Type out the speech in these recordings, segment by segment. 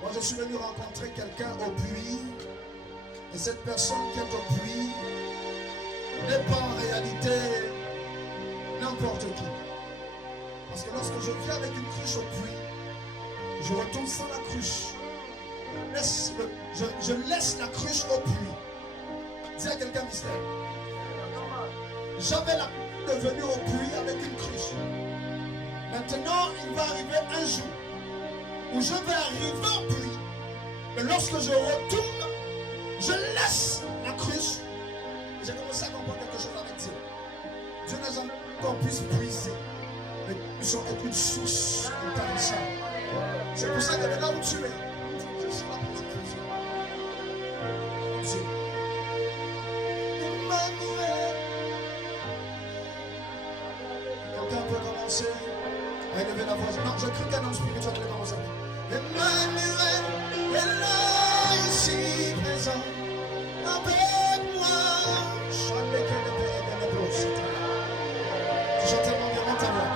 Moi, je suis venu rencontrer quelqu'un au puits. Et cette personne qui est au puits n'est pas en réalité n'importe qui. Parce que lorsque je viens avec une cruche au puits, je retourne sans la cruche. Je laisse la cruche au puits. Dis à quelqu'un mystère. J'avais la de venir au puits avec une cruche. Maintenant, il va arriver un jour où je vais arriver au puits. Mais lorsque je retourne, je laisse la cruche. J'ai commencé à comprendre quelque chose avec Dieu. Dieu n'a jamais qu'on puisse puiser. Mais nous sommes une source intarissable. C'est pour ça que là où tu es, je suis la présence de Dieu. Dieu. Emmanuel. Quelqu'un peut commencer à élever la voix. Non, je crie qu'un homme spirituel peut commencer. Emmanuel est là, ici présent, avec moi. Jamais qu'elle ne peut aider la blouse. Tu chantes tellement bien, monte ta voix.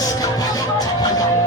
Escapayanta,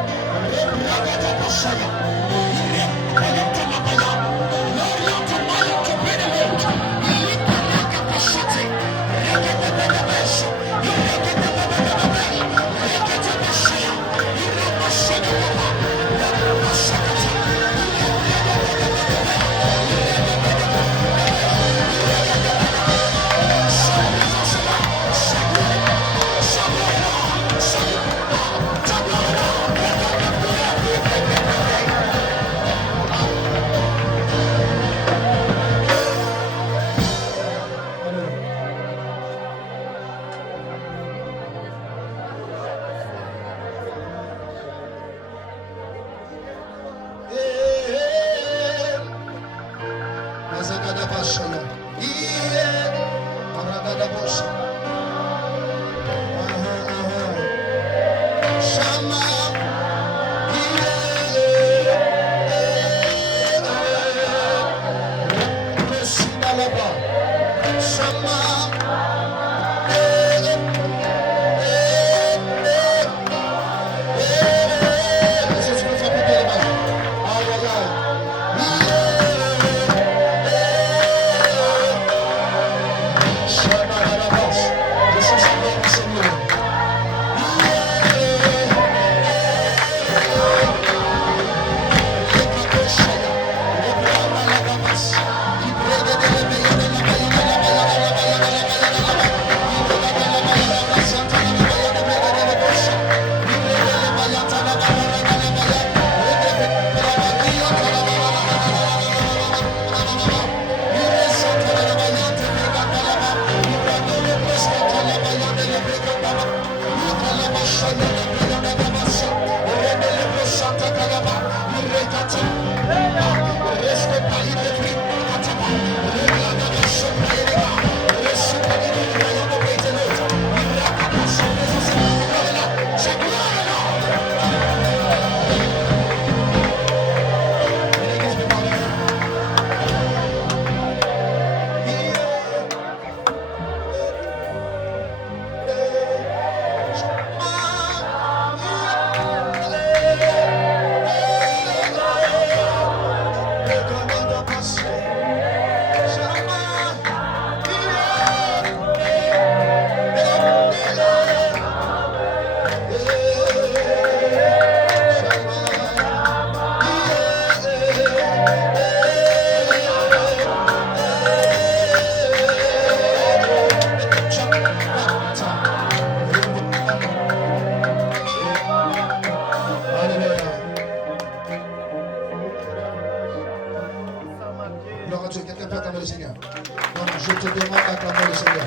te demande d'acclamer le Seigneur.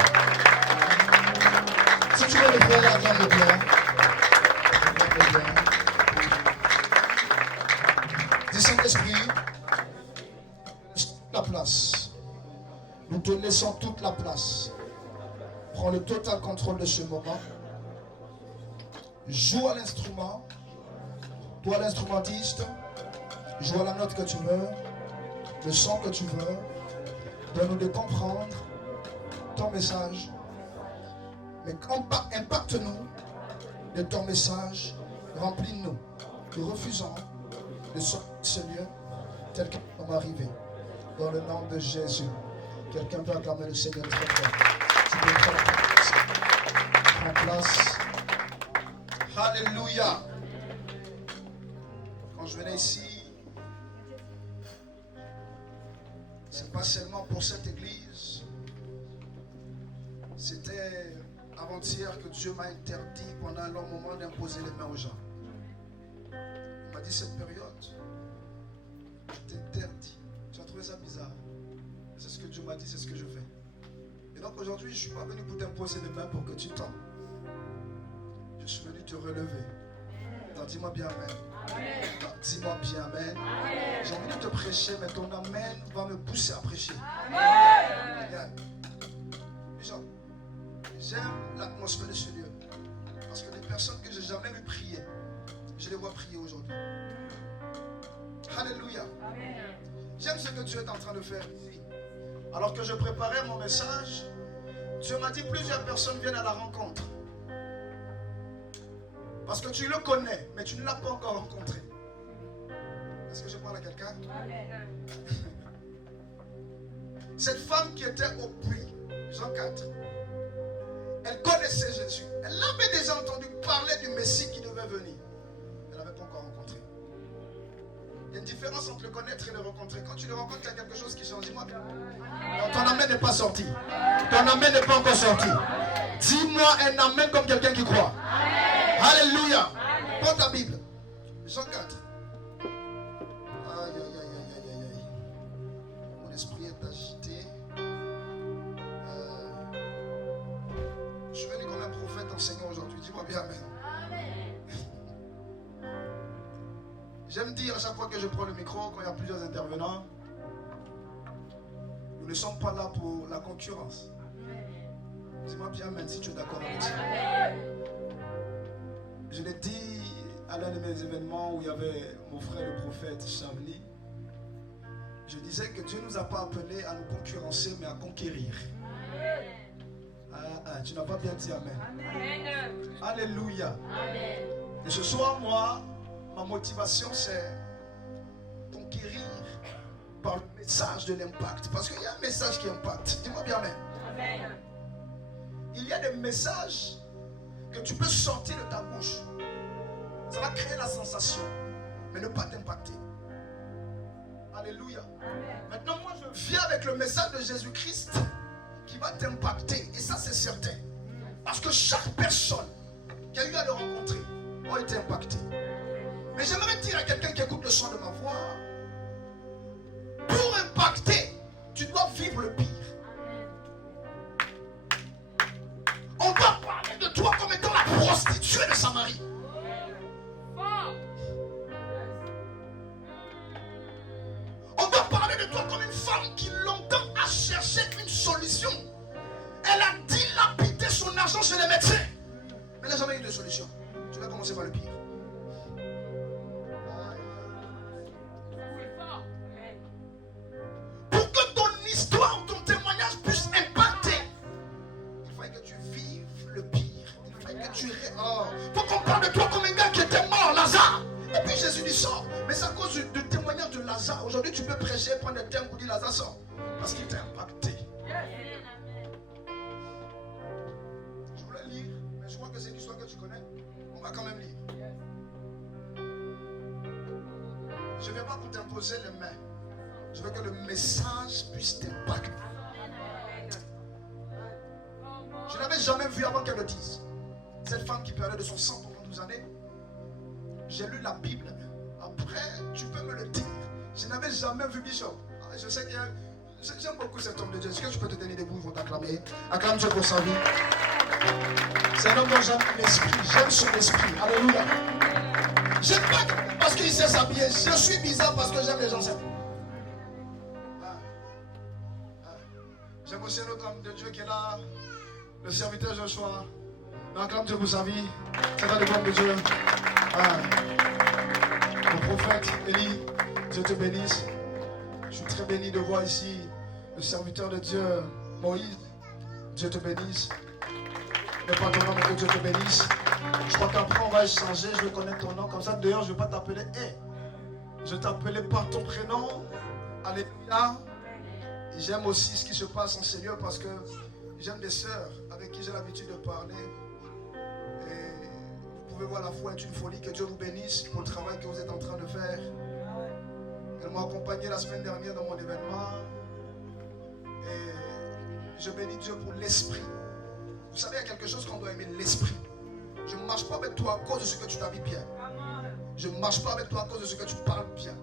Si tu veux le faire, acclame-le bien. Acclame-le bien. Dis Saint-Esprit, la place. Nous te laissons toute la place. Prends le total contrôle de ce moment. Joue à l'instrument. Toi l'instrumentiste, joue à la note que tu veux, le son que tu veux. Donne-nous de comprendre ton message. Mais impacte-nous de ton message. Remplis-nous. Nous refusons de sortir de ce lieu tel qu'il est arrivé. Dans le nom de Jésus. Quelqu'un peut acclamer le Seigneur très fort. Tu peux prendre place. Prends place. Alléluia. Quand je venais ici, c'est pas seulement pour cette église. C'était avant-hier que Dieu m'a interdit pendant un long moment d'imposer les mains aux gens. Il m'a dit cette période, je t'interdis. Tu as trouvé ça bizarre. C'est ce que Dieu m'a dit, c'est ce que je fais. Et donc aujourd'hui, je ne suis pas venu pour t'imposer les mains pour que tu tombes. Je suis venu te relever. Donc dis-moi bien amen. Donc, dis-moi bien amen. J'ai envie de te prêcher, mais ton amen va me pousser à prêcher. Amen. J'aime l'atmosphère de ce lieu. Parce que des personnes que je n'ai jamais vu prier, je les vois prier aujourd'hui. Alléluia. J'aime ce que Dieu est en train de faire ici. Alors que je préparais mon message, Dieu m'a dit plusieurs personnes viennent à la rencontre. Parce que tu le connais, mais tu ne l'as pas encore rencontré. Est-ce que je parle à quelqu'un? Cette femme qui était au puits, Jean 4, elle connaissait Jésus. Elle avait déjà entendu parler du Messie qui devait venir. Elle n'avait pas encore rencontré. Il y a une différence entre le connaître et le rencontrer. Quand tu le rencontres, il y a quelque chose qui change. Dis-moi bien. Alors, ton amen n'est pas sorti. Ton amen n'est pas encore sorti. Dis-moi un amen comme quelqu'un qui croit. Alléluia. Prends ta Bible. Jean 4. Aïe, aïe, aïe, aïe, aïe, aïe. Mon esprit est agité. Je suis venu comme un prophète enseignant aujourd'hui. Dis-moi bien amen. J'aime dire à chaque fois que je prends le micro, quand il y a plusieurs intervenants, nous ne sommes pas là pour la concurrence. Dis-moi bien amen si tu es d'accord avec ça. Je l'ai dit à l'un de mes événements où il y avait mon frère le prophète Chavli. Je disais que Dieu ne nous a pas appelés à nous concurrencer, mais à conquérir. Tu n'as pas bien dit amen. Alléluia. Et ce soir, moi, ma motivation, c'est conquérir par le message de l'impact. Parce qu'il y a un message qui impacte. Dis-moi bien amen. Il y a des messages que tu peux sortir de ta bouche. Ça va créer la sensation, mais ne pas t'impacter. Alléluia. Maintenant, moi, je viens avec le message de Jésus-Christ qui va t'impacter. Et ça, c'est certain. Parce que chaque personne qui a eu à le rencontrer a été impactée. Mais j'aimerais dire à quelqu'un qui écoute le son de ma voix, pour impacter, tu dois vivre le pire. On va parler de toi comme étant la prostituée de Samarie. On va parler de toi comme une femme qui longtemps a cherché une solution. Elle a dilapidé son argent chez les médecins. Mais elle n'a jamais eu de solution. Tu vas commencer par le pire. Pour que ton histoire, ton témoignage puisse impacter, il faut que tu vives le pire. Il faut que tu... faut qu'on parle de toi comme un gars qui était mort, Lazare. Et puis Jésus dit sort. Mais c'est à cause du témoignage de Lazare. Aujourd'hui, tu peux prêcher, prendre le terme pour dire Lazare sort. Parce qu'il t'a impacté. Je voulais lire, mais je crois que c'est une histoire que tu connais. On va quand même lire. Je ne viens pas pour t'imposer les mains. Je veux que le message puisse t'impacter. Je n'avais jamais vu avant qu'elle le dise. Cette femme qui perdait de son sang pendant 12 années. J'ai lu la Bible. Après, tu peux me le dire. Je n'avais jamais vu Bishop. Je sais qu'il y a J'aime beaucoup cet homme de Dieu. Est-ce que tu peux te tenir debout, ils vont t'acclamer? Acclame Dieu pour sa vie. C'est un homme dont j'aime l'esprit. J'aime son esprit. Alléluia. J'aime pas parce qu'il sait s'habiller. Je suis bizarre parce que j'aime les gens simples. J'aime aussi un autre homme de Dieu qui est là. Le serviteur Joshua. Acclame Dieu pour sa vie. C'est un homme de Dieu. Le prophète Élie. Dieu te bénisse. Je suis très béni de voir ici le serviteur de Dieu, Moïse. Dieu te bénisse. Ne pas ton nom, mais que Dieu te bénisse. Je crois qu'après on va échanger, je vais connaître ton nom. Comme ça, d'ailleurs, je ne vais pas t'appeler Je vais t'appeler par ton prénom. Alléluia. J'aime aussi ce qui se passe en Seigneur parce que j'aime des sœurs avec qui j'ai l'habitude de parler. Et vous pouvez voir, la foi est une folie. Que Dieu vous bénisse pour le travail que vous êtes en train de faire. Elle m'a accompagné la semaine dernière dans mon événement. Et je bénis Dieu pour l'esprit. Vous savez, il y a quelque chose qu'on doit aimer, l'esprit. Je ne marche pas avec toi à cause de ce que tu t'habilles bien. Je ne marche pas avec toi à cause de ce que tu parles bien.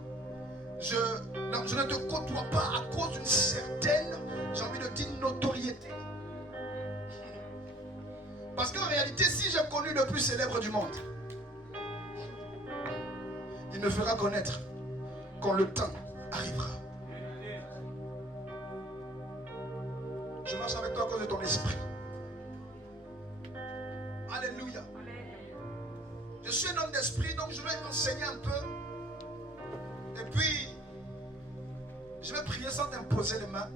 Je ne te côtoie pas à cause d'une certaine, j'ai envie de dire, notoriété. Parce qu'en réalité, si j'ai connu le plus célèbre du monde, il me fera connaître quand le temps arrivera. Je marche avec toi à cause de ton esprit. Alléluia. Je suis un homme d'esprit, donc je vais t'enseigner un peu. Et puis, je vais prier sans t'imposer les mains.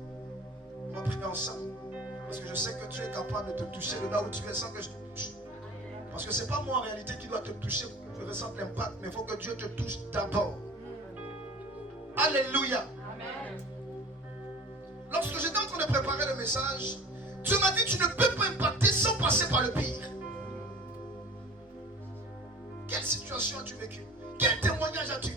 On va prier ensemble. Parce que je sais que tu es capable de te toucher de là où tu es sans que je te touche. Parce que ce n'est pas moi en réalité qui dois te toucher pour que tu ressentes l'impact, mais il faut que Dieu te touche d'abord. Alléluia. Amen. Lorsque j'étais en train de préparer le message, Dieu m'a dit tu ne peux pas impacter sans passer par le pire. Quelle situation as-tu vécu? Quel témoignage as-tu?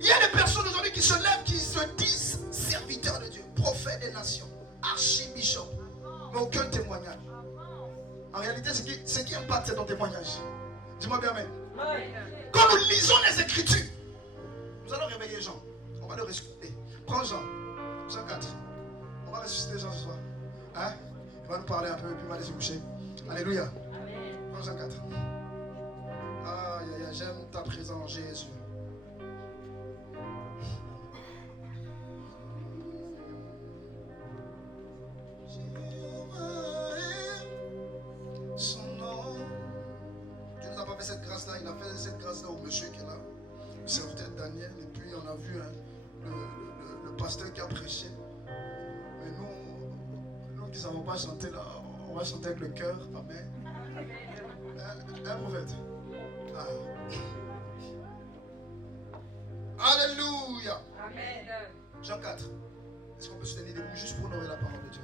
Il y a des personnes aujourd'hui qui se lèvent, qui se disent serviteurs de Dieu, prophètes des nations, archibishop, mais aucun témoignage. En réalité, ce qui impacte, c'est ton témoignage. Dis-moi bien, amen. Quand nous lisons les Écritures, nous allons réveiller Jean. On va le ressusciter. Prends Jean 4. On va ressusciter Jean ce soir. Hein? Il va nous parler un peu et puis il va aller se coucher. Alléluia. Prends Jean 4. Aïe, j'aime ta présence, Jésus. Son nom. Dieu nous a pas fait cette grâce-là. Il a fait cette grâce-là au monsieur qui est là. Le serviteur Daniel. Et puis on a vu le pasteur qui a prêché. Mais nous qui ne savons pas chanter là, on va chanter avec le cœur. Amen. Un prophète. Alléluia. Amen. Jean 4. Est-ce qu'on peut se tenir debout juste pour honorer la parole de Dieu?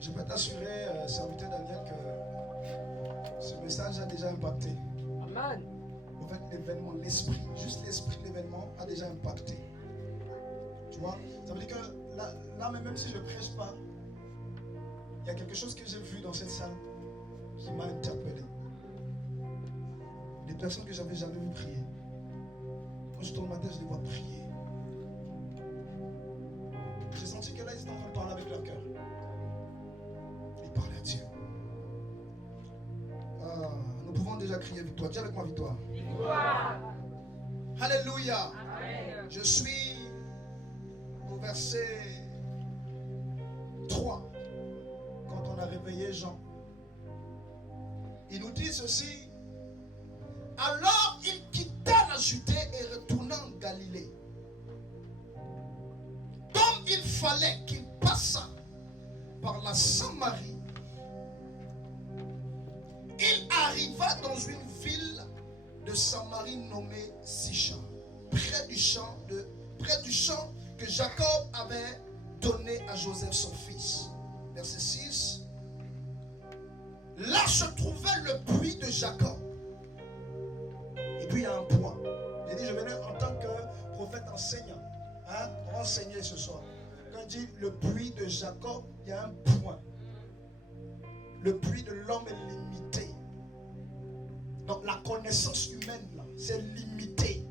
Je peux t'assurer, serviteur Daniel, que ce message a déjà impacté. Amen. En fait, l'événement, l'esprit, juste l'esprit de l'événement a déjà impacté. Tu vois? Ça veut dire que là même si je ne prêche pas, il y a quelque chose que j'ai vu dans cette salle qui m'a interpellé. Des personnes que je n'avais jamais vu prier. Quand je tourne ma tête, je les vois prier. J'ai senti que là, ils étaient en train de parler avec leur cœur. Ils parlaient à Dieu. Nous pouvons déjà crier victoire. Dis avec moi victoire. Victoire. Alléluia. Amen. Je suis au verset 3. Quand on a réveillé Jean. Il nous dit ceci. Alors il quitta la Judée et retourna en Galilée. Comme il fallait qu'il passât par la Samarie, il arriva dans une ville de Samarie nommée Sychar, près du champ que Jacob avait donné à Joseph son fils. Verset 6. Là se trouvait le puits de Jacob. Et puis il y a un point. J'ai dit, je venais en tant que prophète enseignant. Hein? On va enseigner ce soir. Quand il dit le puits de Jacob, il y a un point. Le puits de l'homme est limité. Donc la connaissance humaine, là, c'est limité.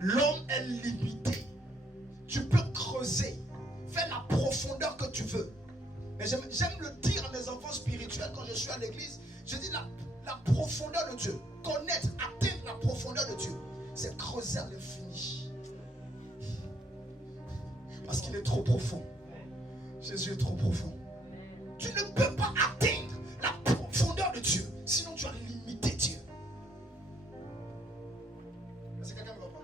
L'homme est limité. Tu peux creuser, faire la profondeur que tu veux. Mais j'aime le dire à mes enfants spirituels quand je suis à l'église. Je dis la profondeur de Dieu. Connaître, atteindre la profondeur de Dieu. C'est creuser à l'infini. Parce qu'il est trop profond. Jésus est trop profond. Tu ne peux pas atteindre la profondeur de Dieu. Sinon tu as limité Dieu. Est-ce que quelqu'un me comprend?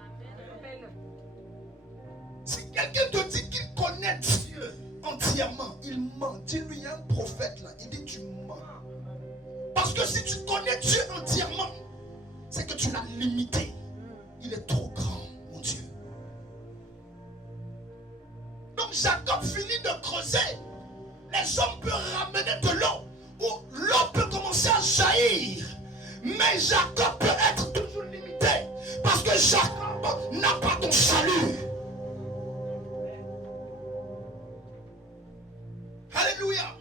Si quelqu'un te dit qu'il connaît Dieu entièrement, il ment. Dis-lui, il y a un prophète là. Il dit tu mens. Parce que si tu connais Dieu entièrement, c'est que tu l'as limité. Il est trop grand, mon Dieu. Donc Jacob finit de creuser. Les hommes peuvent ramener de l'eau. Ou l'eau peut commencer à jaillir. Mais Jacob peut être toujours limité. Parce que Jacob n'a pas ton salut. Alléluia.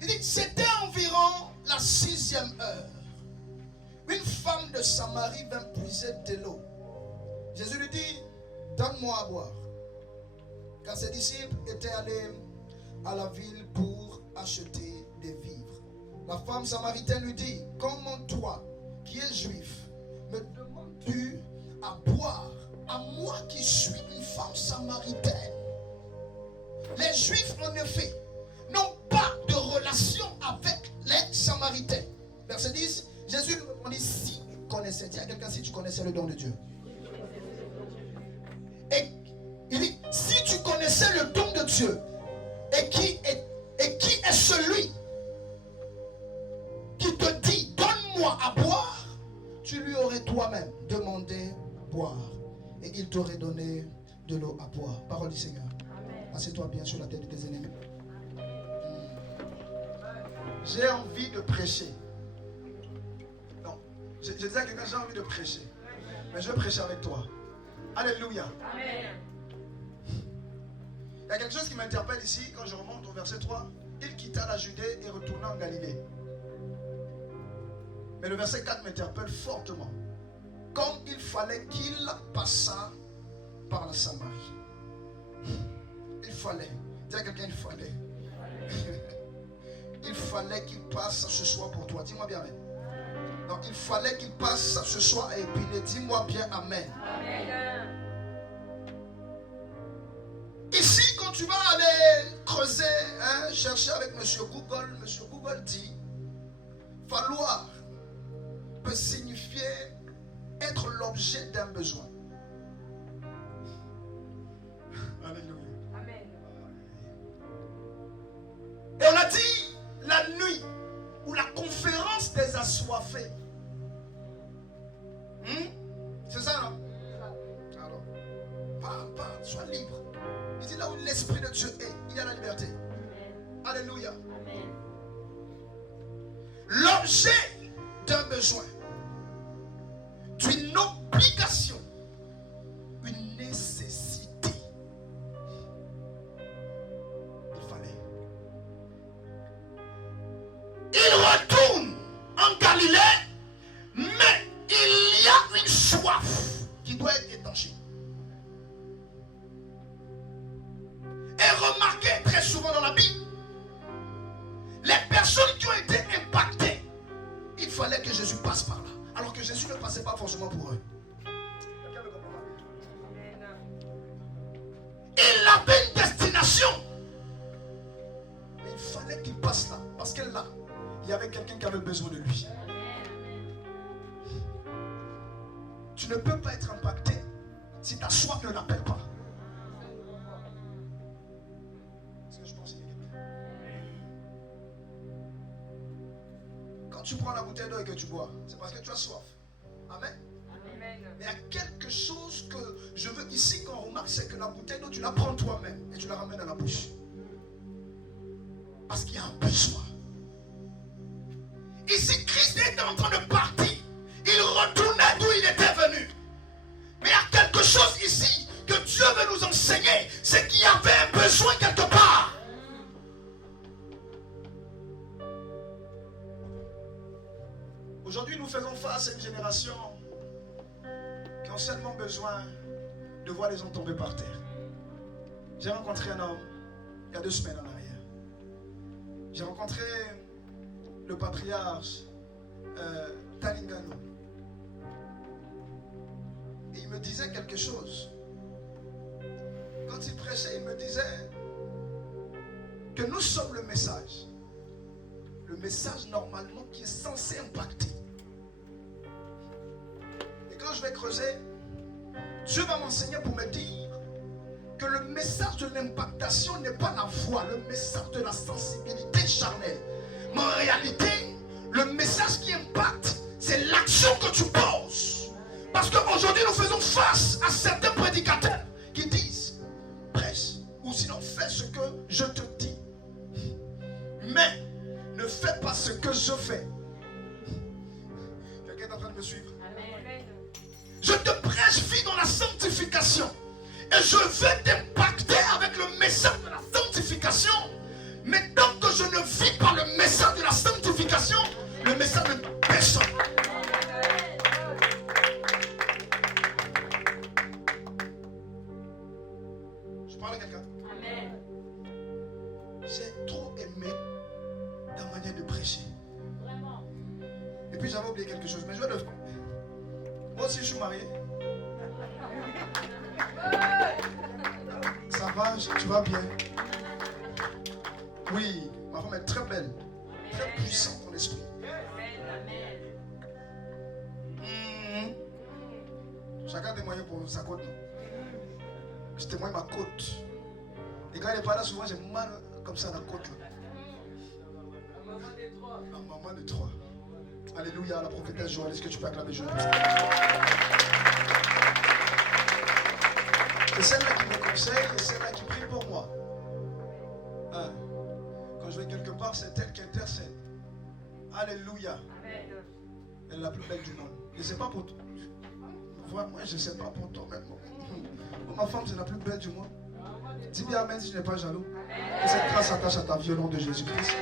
Il dit que c'était environ la 6e heure. Une femme de Samarie vint puiser de l'eau. Jésus lui dit, donne-moi à boire. Car ses disciples étaient allés à la ville pour acheter des vivres. La femme samaritaine lui dit, comment toi, qui es juif, me demandes-tu à boire, à moi qui suis une femme samaritaine? Les juifs, en effet, n'ont pas de relation avec les samaritains. Verset 10, Jésus lui demandait si tu connaissais, dis à quelqu'un si tu connaissais le don de Dieu. Et il dit, si tu connaissais le don de Dieu, et qui est celui qui te dit, donne-moi à boire, tu lui aurais toi-même demandé à boire. Et il t'aurait donné de l'eau à boire. Parole du Seigneur. Assieds-toi bien sur la tête de tes ennemis. J'ai envie de prêcher. Non, je disais à quelqu'un, j'ai envie de prêcher. Mais je vais prêcher avec toi. Alléluia. Amen. Il y a quelque chose qui m'interpelle ici quand je remonte au verset 3. Il quitta la Judée et retourna en Galilée. Mais le verset 4 m'interpelle fortement. Comme il fallait qu'il passât par la Samarie. Il fallait. Dis à quelqu'un, il fallait. Il fallait qu'il passe ce soir pour toi. Dis-moi bien amen. Donc il fallait qu'il passe ce soir à Épinay. Dis-moi bien amen. Amen. Ici, quand tu vas aller creuser, chercher avec Monsieur Google dit falloir peut signifier être l'objet d'un besoin. Alléluia. Amen. Et on a dit la nuit ou la conférence des assoiffés. C'est ça, non? Alors, parle, sois libre. Il dit là où l'Esprit de Dieu est, il y a la liberté. Amen. Alléluia. Amen. L'objet d'un besoin, d'une obligation, une nécessité. Il fallait. Il retourne en Galilée, mais il y a une soif qui doit être étanchée. Et remarquez très souvent dans la Bible, les personnes qui ont été impactées, il fallait que Jésus passe par là. Alors que Jésus ne passait pas forcément pour eux. Il avait une destination. Mais il fallait qu'il passe là. Parce que là, il y avait quelqu'un qui avait besoin de lui. Tu ne peux pas être impacté si ta soif ne l'appelle pas. Quand tu prends la bouteille d'eau et que tu bois, c'est parce que tu as soif. Amen. Amen. Mais il y a quelque chose que je veux ici qu'on remarque, c'est que la bouteille d'eau, tu la prends toi-même et tu la ramènes à la bouche. Parce qu'il y a un besoin. Ici, Christ était en train de partir. Il retournait d'où il était venu. Mais il y a quelque chose ici que Dieu veut nous enseigner, c'est qu'il y avait un besoin quelque part. Aujourd'hui, nous faisons face à une génération seulement besoin de voir les gens tomber par terre. J'ai rencontré un homme il y a 2 semaines en arrière. J'ai rencontré le patriarche Talingano. Et il me disait quelque chose. Quand il prêchait, il me disait que nous sommes le message. Le message normalement qui est censé impacter. Et quand je vais creuser, Dieu va m'enseigner pour me dire que le message de l'impactation n'est pas la voix, le message de la sensibilité charnelle. Mais en réalité, le message qui impacte, c'est l'action que tu poses. Parce qu'aujourd'hui, nous faisons face à certains prédicateurs qui disent prêche, ou sinon fais ce que je te dis. Mais ne fais pas ce que je fais. Quelqu'un est en train de me suivre? Amen. Je te prêche, vis dans la sanctification. Et je vais t'impacter avec le message de la sanctification. Mais tant que je ne vis pas le message de la sanctification, le message de personne. Je parle à quelqu'un. Amen. J'ai trop aimé ta manière de prêcher. Vraiment. Et puis j'avais oublié quelque chose. Mais je vais le faire. Moi aussi je suis marié. Ça va, tu vas bien? Oui, ma femme est très belle, très puissante en esprit. Chacun témoigne pour sa côte. Je témoigne ma côte. Et quand elle n'est pas là, souvent j'ai mal comme ça à la côte. La maman de 3. Alléluia, la prophétesse Joël. Est-ce que tu peux acclamer Joël? C'est celle-là qui me conseille et celle-là qui prie pour moi. Hein? Quand je vais quelque part, c'est elle qui intercède. Alléluia. Elle est la plus belle du monde. Je ne sais pas pour toi. Moi, je ne sais pas pour toi même. Ma femme, c'est la plus belle du monde. Dis bien amen si je n'ai pas jaloux. Que cette grâce s'attache à ta vie au nom de Jésus-Christ.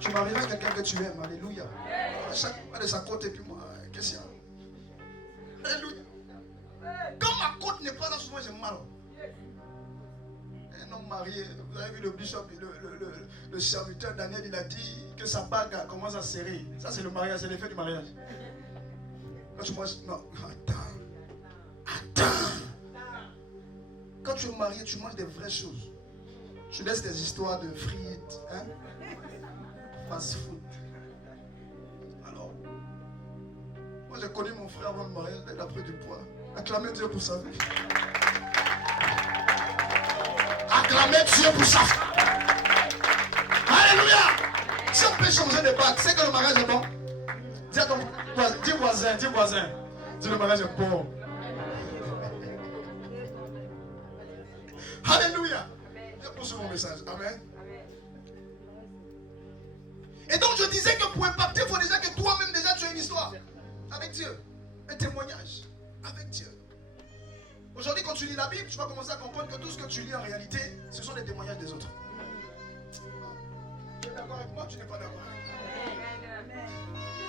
Tu marieras avec quelqu'un que tu aimes. Alléluia. Chacun de sa côte et puis moi, qu'est-ce qu'il y a? Alléluia. Quand ma côte n'est pas là, souvent j'ai mal. Un homme marié, vous avez vu le bishop, le serviteur Daniel, il a dit que sa bague commence à serrer. Ça c'est le mariage, c'est l'effet du mariage. Quand tu manges, non, attends. Quand tu es marié, tu manges des vraies choses. Tu laisses des histoires de frites, hein? Fast food. Alors, moi j'ai connu mon frère avant le mariage, il a pris du poids. Acclamez Dieu pour sa vie. Acclamez Dieu pour sa vie. Alléluia. Si on peut changer de bague, c'est que le mariage est bon. Dis à ton voisin, dis voisin. Dis le mariage est bon. Alléluia. Je poursuis mon message. Amen. Et donc je disais que pour impacter, il faut déjà que toi-même déjà tu aies une histoire avec Dieu. Un témoignage avec Dieu. Aujourd'hui, quand tu lis la Bible, tu vas commencer à comprendre que tout ce que tu lis en réalité, ce sont des témoignages des autres. Tu es d'accord avec moi? Tu n'es pas d'accord avec moi?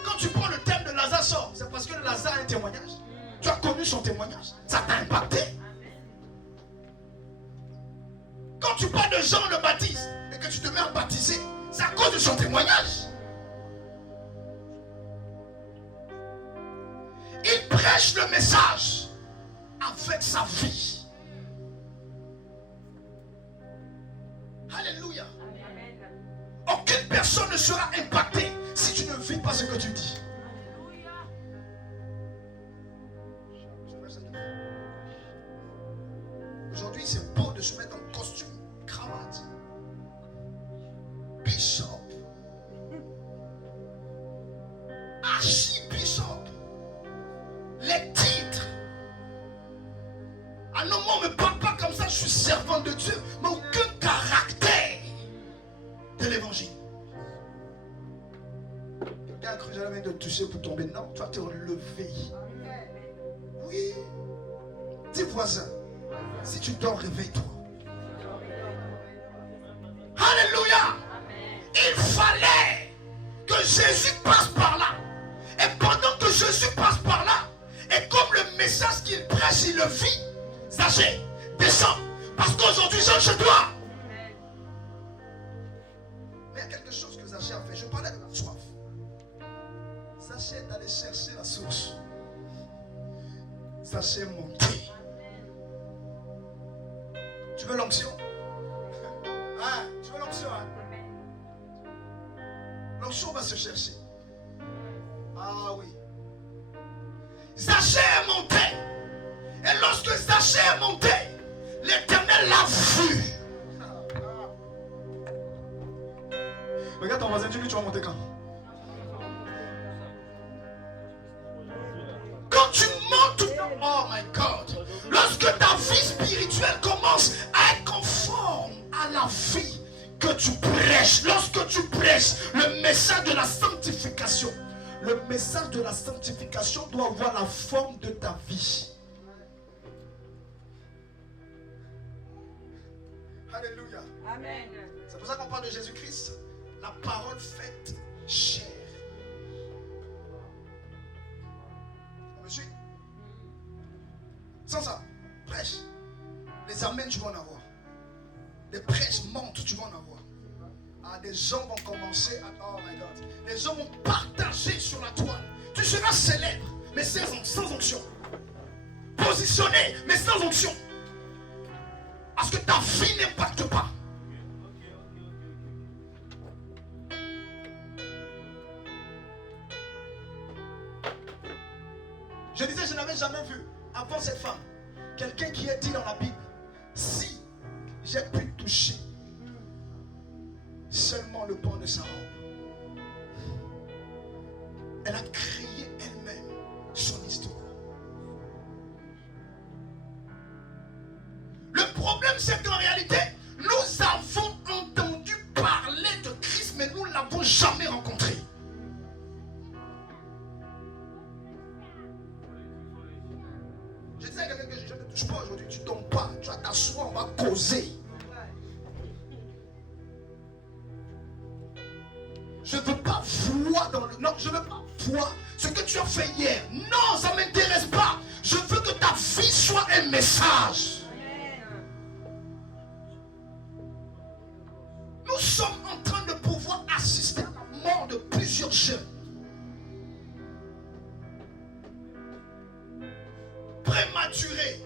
Quand tu prends le thème de Lazare sort, c'est parce que Lazare a un témoignage. Tu as connu son témoignage. Ça t'a impacté. Quand tu parles de Jean le Baptiste et que tu te mets à baptiser, c'est à cause de son témoignage. Il prêche le message avec sa vie. Alléluia. Aucune personne ne sera impactée si tu ne vis pas ce que tu dis. Aujourd'hui, c'est beau de se mettre en costume, cravate, bishop, archibishop, les titres. Ah non, moi on ne me parle pas comme ça, je suis servant de Dieu, mais aucun caractère de l'évangile. Quelqu'un a cru que j'allais te toucher pour tomber. Non, tu vas te relever. Oui. Dis voisin, si tu dors, réveille-toi. Alléluia. Il fallait que Jésus passe par là. Et pendant que Jésus passe par là, et comme le message qu'il prêche verrai si le vit, Zaché, descends. Parce qu'aujourd'hui, j'entre chez toi. Mais il y a quelque chose que Zaché a fait. Je parlais de la soif. Zaché est allé chercher la source. Zaché est monté. Tu veux l'onction? Hein? Tu veux l'onction? Hein? L'onction va se chercher. Ah oui. Zaché est monté. Et lorsque Zaché est monté, l'Éternel l'a vu. Regarde ton voisin, dis-lui, tu vas monter quand? Quand tu montes, oh my God, lorsque ta vie spirituelle commence à être conforme à la vie que tu prêches, lorsque tu prêches le message de la sanctification, le message de la sanctification doit avoir la forme de ta vie. Alléluia. Amen. C'est pour ça qu'on parle de Jésus-Christ, la parole faite chair. On me suit? Sans ça, prêche. Les amens, tu vas en avoir. Les prêches montent, tu vas en avoir. Ah, des gens vont commencer à... Oh my God. Les gens vont partager sur la toile. Tu seras célèbre, mais sans onction. Positionné, mais sans onction. Parce que ta vie n'impacte pas. Je disais, je n'avais jamais vu, avant cette femme, quelqu'un qui est dit dans la Bible, si j'ai pu toucher seulement le pan de sa robe, elle a créé elle-même son histoire. Le problème, c'est qu'en réalité, nous avons entendu parler de Christ, mais nous ne l'avons jamais rencontré. Je disais à quelqu'un que je ne te touche pas aujourd'hui, tu ne tombes pas, tu vas t'asseoir, on va causer. Je ne veux pas voir dans le... Non, je ne veux pas voir ce que tu as fait hier. Non, ça ne m'intéresse pas. Je veux que ta vie soit un message. Nous sommes en train de pouvoir assister à la mort de plusieurs jeunes. Prématurés.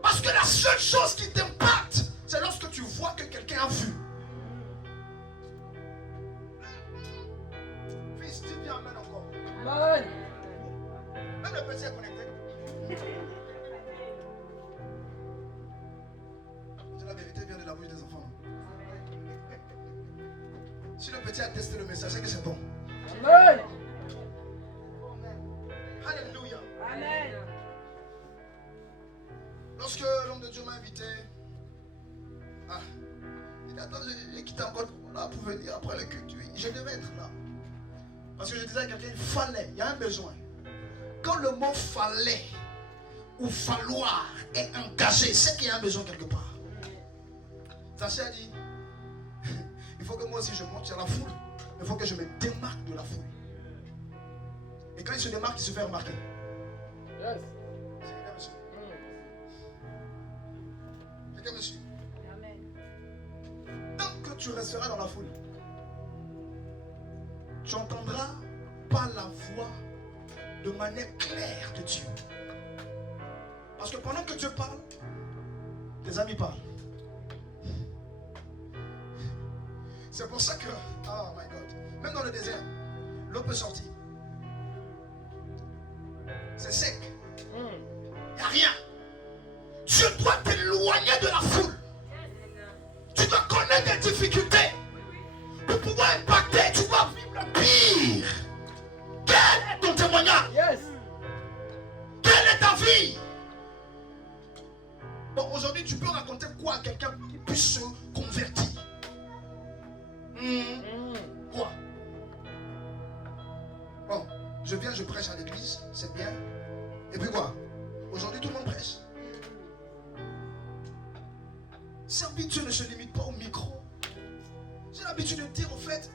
Parce que la seule chose qui t'impacte, c'est lorsque tu vois que quelqu'un a vu. Fils, dis bien amen encore. Amen. Même le petit est connecté. C'est la vérité vient de la bouche des enfants. Si le petit a testé le message, c'est que c'est bon. Amen. Alléluia. Amen. Lorsque l'homme de Dieu m'a invité, il dit attends, j'ai quitté encore là pour venir après le culte. Je devais être là. Parce que je disais à quelqu'un, il fallait, il y a un besoin. Quand le mot fallait ou falloir est engagé, c'est qu'il y a un besoin quelque part. Zaché a dit, il faut que moi aussi je monte sur la foule. Il faut que je me démarque de la foule. Et quand il se démarque, il se fait remarquer. Yes. C'est quelqu'un me suit. Quelqu'un me suit. Amen. Tant que tu resteras dans la foule, tu entendras pas la voix de manière claire de Dieu. Parce que pendant que Dieu parle, tes amis parlent. C'est pour ça que, oh my God, même dans le désert, l'eau peut sortir. C'est sec. Il n'y a rien. Tu dois t'éloigner de la foule. Tu dois connaître des difficultés. Pour pouvoir impacter, tu dois vivre le pire. Quel est ton témoignage? Yes. Quelle est ta vie? Bon, aujourd'hui, tu peux raconter quoi à quelqu'un qui puisse se convertir? Quoi? Bon, je viens, je prêche à l'église, c'est bien. Et puis quoi? Aujourd'hui, tout le monde prêche. Servir Dieu ne se limite pas au micro. J'ai l'habitude de dire, au fait,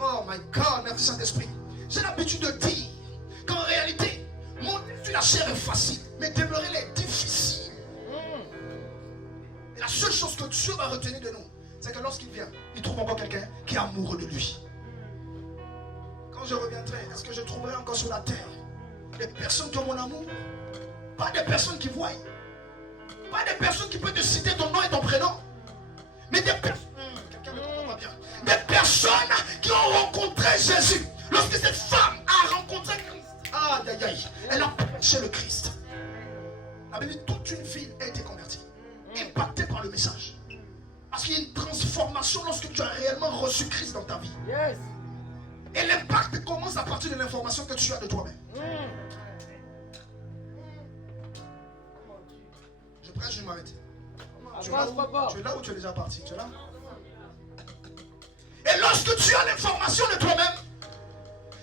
oh my God, merci Saint-Esprit. J'ai l'habitude de dire qu'en réalité, monter sur la chair est facile, mais demeurer elle est difficile. Et la seule chose que Dieu va retenir de nous, c'est que lorsqu'il vient, il trouve encore quelqu'un qui est amoureux de lui. Quand je reviendrai, est-ce que je trouverai encore sur la terre des personnes qui ont mon amour? Pas des personnes qui voient. Pas des personnes qui peuvent te citer ton nom et ton prénom. Mais des personnes. Quelqu'un ne comprend pas bien. Des personnes qui ont rencontré Jésus. Lorsque cette femme a rencontré Christ, aïe aïe aïe, elle a prêché le Christ. La Bible dit toute une ville a été convertie, impactée par le message. Parce qu'il y a une transformation lorsque tu as réellement reçu Christ dans ta vie. Yes. Et l'impact commence à partir de l'information que tu as de toi-même. Je prêche, je m'arrête. Tu es là ou tu es déjà parti? Tu es là? Et lorsque tu as l'information de toi-même,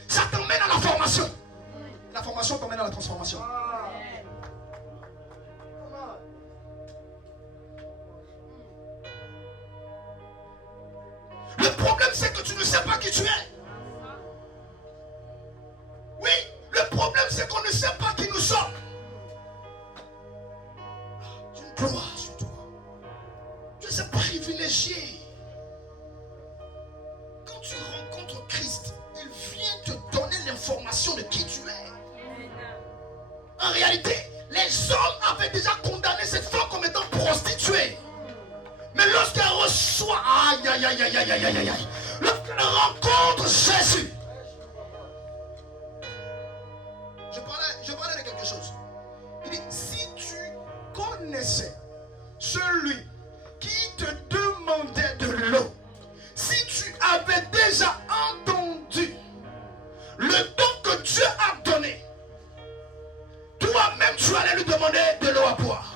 ça t'emmène à la formation. La formation t'emmène à la transformation. Le problème, c'est que tu ne sais pas qui tu es. Oui, le problème, c'est qu'on ne sait pas qui nous sommes. Une gloire sur toi. Tu es privilégié. Quand tu rencontres Christ, il vient te donner l'information de qui tu es. En réalité, les hommes avaient déjà condamné cette femme comme étant prostituée. Mais lorsqu'elle reçoit, aïe aïe aïe aïe aïe aïe aïe aïe, lorsqu'elle rencontre Jésus, je parlais de quelque chose. Il dit, si tu connaissais celui qui te demandait de l'eau, si tu avais déjà entendu le don que Dieu a donné, toi-même tu allais lui demander de l'eau à boire.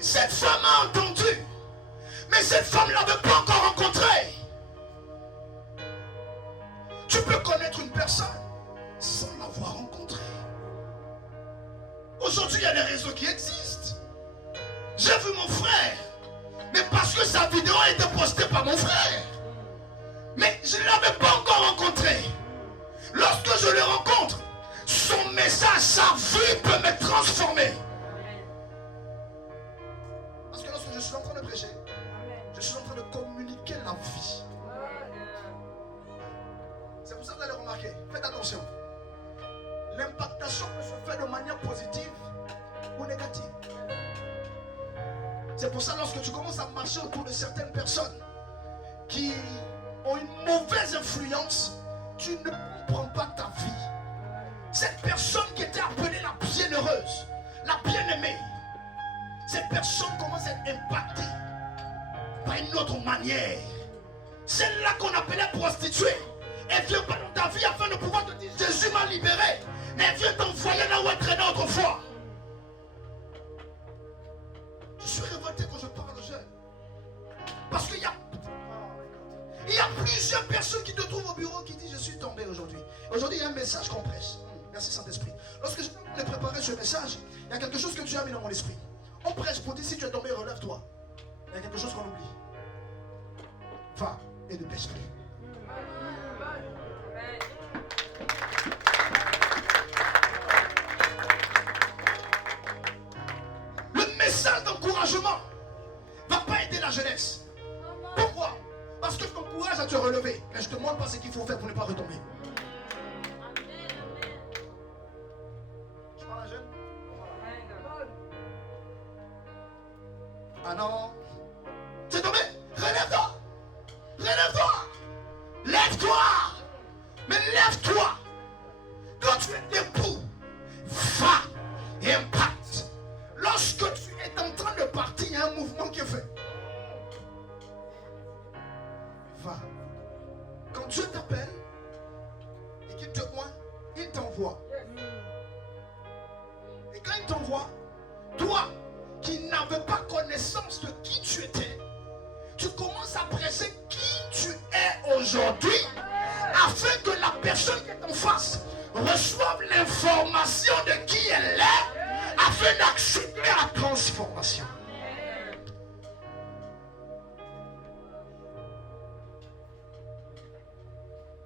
Cette femme a entendu, mais cette femme ne l'avait pas encore rencontré. Tu peux connaître une personne sans l'avoir rencontrée. Aujourd'hui, il y a des réseaux qui existent. J'ai vu mon frère, mais parce que sa vidéo a été postée par mon frère. Mais je ne l'avais pas encore rencontré. Lorsque je le rencontre, son message, sa vie peut me transformer. Parce que lorsque je suis en train de prêcher, je suis en train de communiquer la vie. C'est pour ça que vous allez remarquer, faites attention. L'impactation peut se faire de manière positive ou négative. C'est pour ça que lorsque tu commences à marcher autour de certaines personnes qui ont une mauvaise influence, tu ne comprends pas ta vie. Cette personne qui était appelée la bienheureuse, la bien-aimée, cette personne commence à être impactée par une autre manière. Celle-là qu'on appelait prostituée, elle vient pas dans ta vie afin de pouvoir te dire Jésus m'a libéré, mais elle vient t'envoyer là où elle traînait autrefois. Je suis révolté quand je parle aux jeunes. Parce qu'il y a plusieurs personnes qui te trouvent au bureau qui disent je suis tombé aujourd'hui. Aujourd'hui il y a un message qu'on prêche. Merci Saint-Esprit. Lorsque je vais préparer ce message, il y a quelque chose que tu as mis dans mon esprit. On prêche pour dire si tu es tombé, relève-toi. Il y a quelque chose qu'on oublie. Va et ne pêche plus. Le message d'encouragement ne va pas aider la jeunesse. Pourquoi? Parce que je t'encourage à te relever. Mais je te montre pas ce qu'il faut faire pour ne pas retomber. Je parle à un jeune. Ah non. Tu es tombé? Relève-toi. Relève-toi. Lève-toi. Mais lève-toi. Quand tu es debout, va et impacte. Lorsque tu es en train de partir, il y a un mouvement qui est fait. Va. Quand Dieu t'appelle et qu'il te voit, il t'envoie. Et quand il t'envoie, toi qui n'avais pas connaissance de qui tu étais, tu commences à prêcher qui tu es aujourd'hui afin que la personne qui est en face reçoive l'information de qui elle est afin d'accéder à la transformation.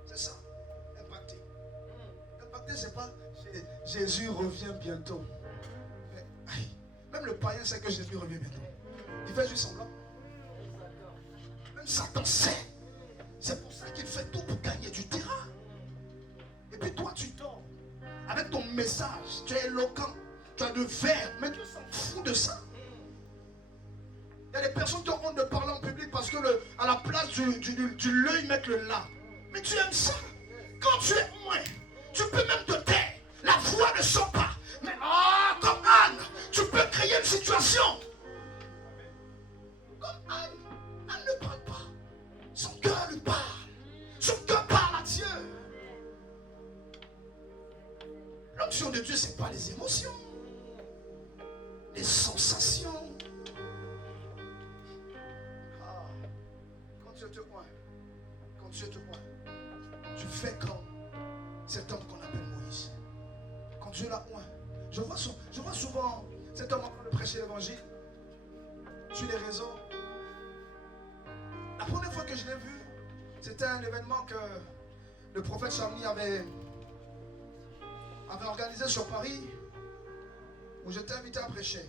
C'est ça, impacter. Impacter, c'est c'est pas Jésus revient bientôt. Mais, même le païen sait que Jésus revient bientôt. Il fait juste semblant. Même Satan sait. C'est pour ça qu'il fait tout pour gagner du terrain. Et puis toi, tu dors. Avec ton message, tu es éloquent, tu as de verbe, mais tu s'en fous de ça. Il y a des personnes qui ont honte de parler en public parce que à la place du le, ils mettent le là. Mais tu aimes ça. Quand tu es moins, tu peux même te taire. La voix ne sort pas. Mais comme Anne, tu peux créer une situation. Comme Anne ne parle pas. Son cœur lui parle. Son cœur parle à Dieu. L'onction de Dieu, ce n'est pas les émotions, les sensations. Quand tu te pointes, tu fais comme cet homme qu'on appelle Moïse. Quand Dieu l'a oint, je vois souvent cet homme en train de prêcher l'évangile sur les réseaux. La première fois que je l'ai vu, c'était un événement que le prophète Chamni avait organisé sur Paris, où j'étais invité à prêcher.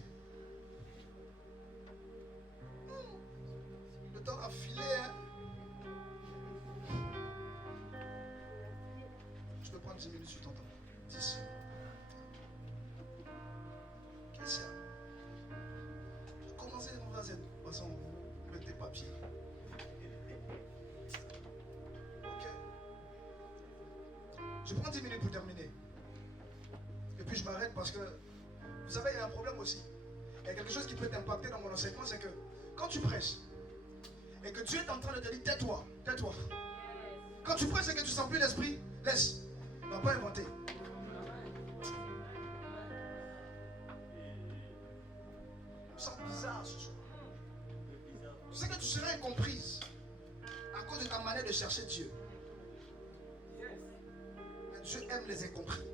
Le temps a filé. Je peux prendre 10 minutes sur ton temps. 10. Qu'est-ce qu'il y a? Commencez dans la Z. De toute façon, vous mettez papier. Ok. Je prends 10 minutes pour terminer. Et puis je m'arrête parce que, vous savez, il y a un problème aussi. Il y a quelque chose qui peut t'impacter dans mon enseignement, c'est que quand tu prêches, et que Dieu est en train de te dire, tais-toi, tais-toi. Quand tu prêches et que tu ne sens plus l'esprit, laisse. On ne va pas inventer. Je me sens bizarre ce soir. Tu sais que tu seras incomprise à cause de ta manière de chercher Dieu. Mais Dieu aime les incompris.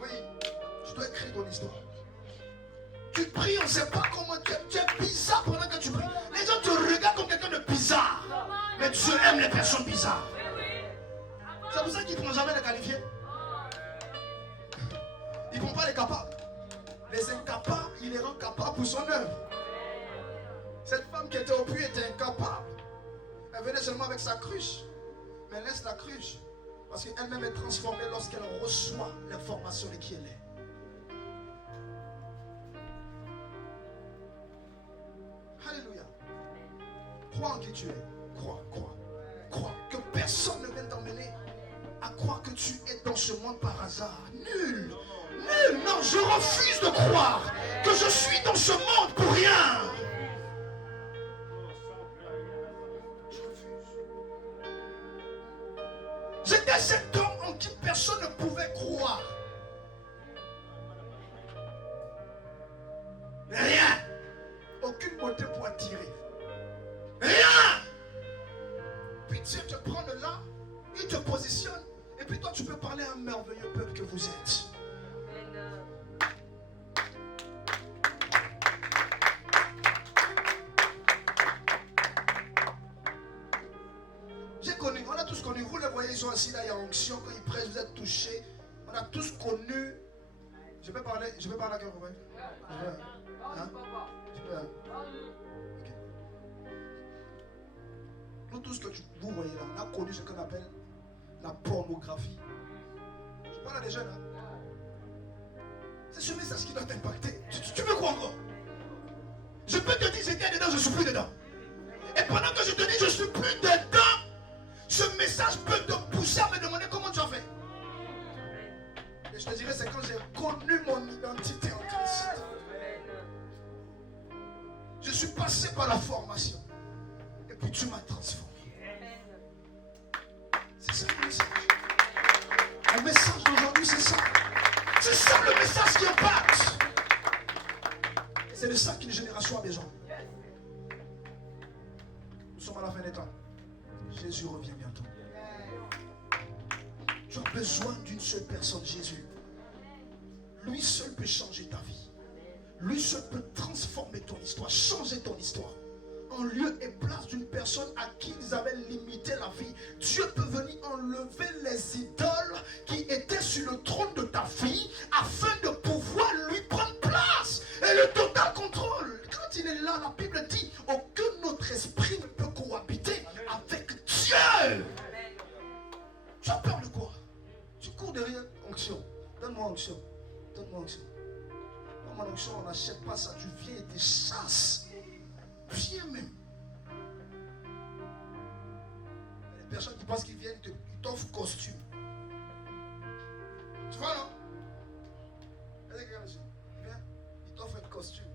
Oui, tu dois écrire ton histoire. Tu pries, on ne sait pas comment tu es bizarre pendant que tu pries. Les gens te regardent comme quelqu'un de bizarre. Mais Dieu aime les personnes bizarres. C'est pour ça qu'il ne prend jamais les qualifiés. Il ne prend pas les capables. Les incapables, il les rend capables pour son œuvre. Cette femme qui était au puits était incapable. Elle venait seulement avec sa cruche. Mais elle laisse la cruche. Parce qu'elle-même est transformée lorsqu'elle reçoit l'information de qui elle est. Alléluia. Crois en qui tu es. Crois. Que personne ne vienne t'emmener à croire que tu es dans ce monde par hasard. Nul. Non, je refuse de croire que je suis dans ce monde pour rien. Je refuse. J'étais cet homme en qui personne ne pouvait croire. Rien. Aucune beauté pour attirer. Rien. Puis Dieu te prend de là, il te positionne, et puis toi tu peux parler à un merveilleux peuple que vous êtes. On a tous connu, vous les voyez, ils sont assis là, il y a onction, quand ils prêchent, vous êtes touchés. On a tous connu. Je peux parler à quel moment? Hein? Je peux, hein? Okay. Nous tous que vous voyez là, on a connu ce qu'on appelle la pornographie. Je parle à des jeunes. Hein? C'est ce message qui doit t'impacter. Tu veux quoi encore? Je peux te dire, j'étais dedans, je ne suis plus dedans. Et pendant que je te dis, je ne suis plus dedans, ce message peut te pousser à me demander comment tu as fait. Et je te dirais, c'est quand j'ai connu mon identité en Christ. Je suis passé par la formation. Et puis tu m'as transformé. C'est ça le message. Le message d'aujourd'hui, c'est ça. C'est ça le message qui impacte. C'est de ça qu'une génération a besoin. Nous sommes à la fin des temps. Jésus revient bientôt. Tu as besoin d'une seule personne, Jésus. Lui seul peut changer ta vie. Lui seul peut transformer ton histoire, changer ton histoire. En lieu et place d'une personne à qui ils avaient limité la vie, Dieu peut venir enlever les idées peur. Tu as peur de quoi? Tu cours derrière onction. Donne-moi onction. Donne-moi onction. Donne-moi onction, on n'achète pas ça. Tu viens et tu chasses. Viens même. Il y a des personnes qui pensent qu'ils viennent, ils t'offrent costume. Tu vois, non? Viens, il t'offre un costume.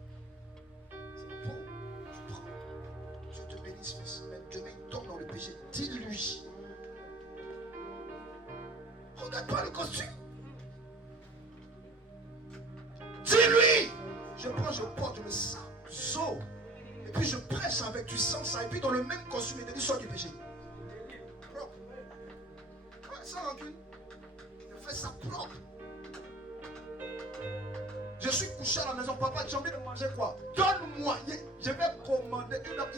C'est beau. Tu prends. Je te bénisse, fils. Mais demain, il tombe dans le péché. Dis-lui. Regarde pas le costume. Dis-lui. Je prends, je porte le sang. Et puis je prêche avec du sang, ça. Et puis dans le même costume, il te dit sors du péché. Propre. Ouais, sans rancune. Je fais ça propre. Je suis couché à la maison, papa, j'ai envie de manger quoi? Donne-moi. Je vais commander une heure.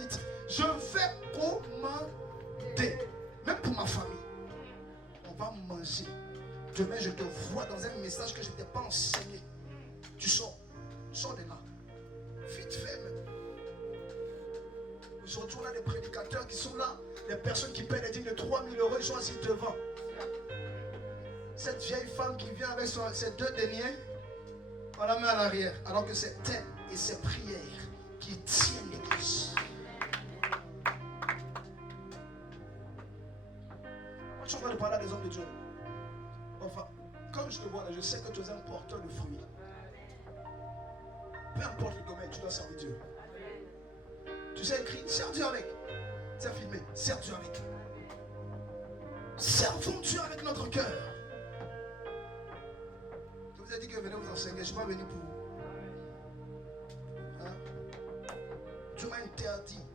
Je vais commander. Même pour ma famille. On va manger. Demain, je te vois dans un message que je ne t'ai pas enseigné. Tu sors. Sors de là. Vite fait, même. Aujourd'hui, on a des prédicateurs qui sont là. Les personnes qui paient des dîmes de 3 000 €, ils sont assis devant. Cette vieille femme qui vient avec ses 2 deniers, on la met à l'arrière. Alors que c'est elle et ses prières qui tiennent l'église. Moi, je suis en train de parler à des hommes de Dieu. Enfin, comme je te vois là, je sais que tu es un porteur de fruits. Peu importe le domaine, tu dois servir Dieu. Tu sais écrire, sers Dieu avec. Tu sais filmer, sers Dieu avec. Servons Dieu avec notre cœur. Je vous ai dit que venez vous enseigner, je ne suis pas venu pour vous. Hein? Dieu m'a interdit.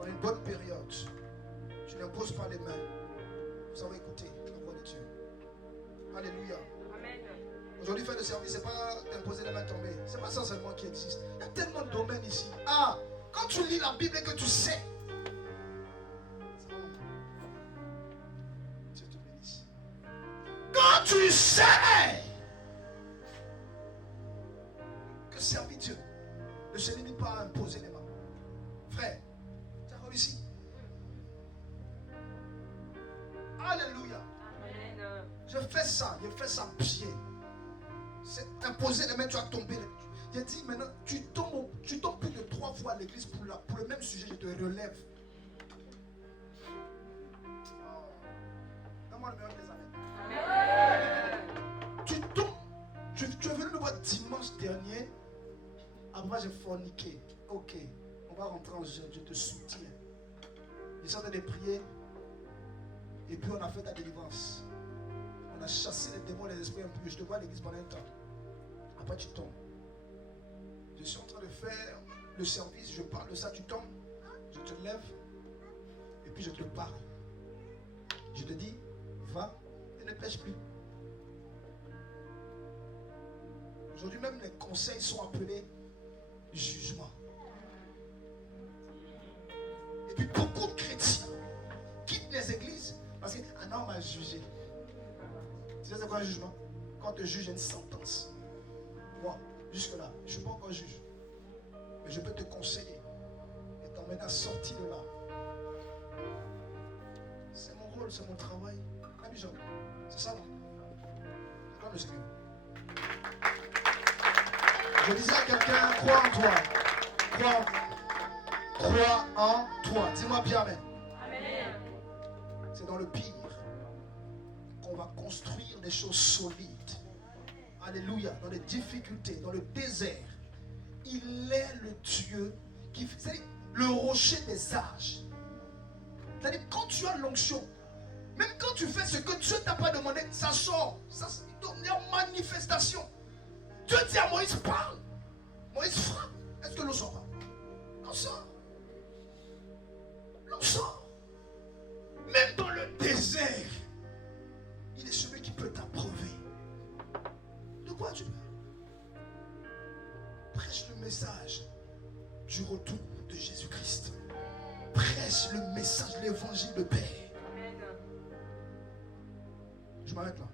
En une bonne période, tu n'imposes pas les mains. Vous avez écouté la voix de Dieu. Alléluia. Amen. Aujourd'hui, faire le service, ce n'est pas imposer les mains tombées. Ce n'est pas ça seulement qui existe. Il y a tellement de domaines ici. Ah, quand tu lis la Bible et que tu sais. Dieu te bénisse. Quand tu sais que servir Dieu ne se limite pas à imposer les mains. Frère, tu as réussi. Alléluia. Amen. Je fais ça pied. C'est imposer les mains, tu as tombé. J'ai dit maintenant, tu tombes plus de 3 fois à l'église pour le même sujet, je te relève. Oh. Donne-moi le meilleur des années. Amen. Tu tombes, tu es venu me voir dimanche dernier. Après j'ai forniqué. Ok, on va rentrer en jeûne, je te soutiens. Je suis en train de prier. Et puis on a fait ta délivrance. On a chassé les démons, les esprits impurs. Je te vois à l'église pendant un temps. Après tu tombes. Je suis en train de faire le service, je parle de ça, tu tombes. Je te lève. Et puis je te parle. Je te dis, va et ne pêche plus. Aujourd'hui même les conseils sont appelés jugement. Et puis beaucoup de chrétiens quittent les églises parce qu'un homme a jugé. Tu sais c'est quoi un jugement? Quand on te juge, il y a une sentence. Moi, jusque-là, je ne suis pas encore juge. Mais je peux te conseiller et t'emmener à sortir de là. C'est mon rôle, c'est mon travail. Ami Jean, c'est ça, non? C'est comme le Seigneur. Je disais à quelqu'un, crois en toi. Crois en toi. Dis-moi bien amen. Amen. C'est dans le pire qu'on va construire des choses solides. Alléluia. Dans les difficultés, dans le désert. Il est le Dieu qui... C'est-à-dire le rocher des âges. C'est-à-dire quand tu as l'onction, même quand tu fais ce que Dieu t'a pas demandé, ça sort. Il y a manifestation. Dieu dit à Moïse, parle. Moïse frappe. Est-ce que l'eau sort pas? L'eau sort. L'eau sort. Même dans le désert, il est celui qui peut t'approuver. De quoi tu parles? Prêche le message du retour de Jésus-Christ. Prêche le message, l'évangile de paix. Amen. Je m'arrête là.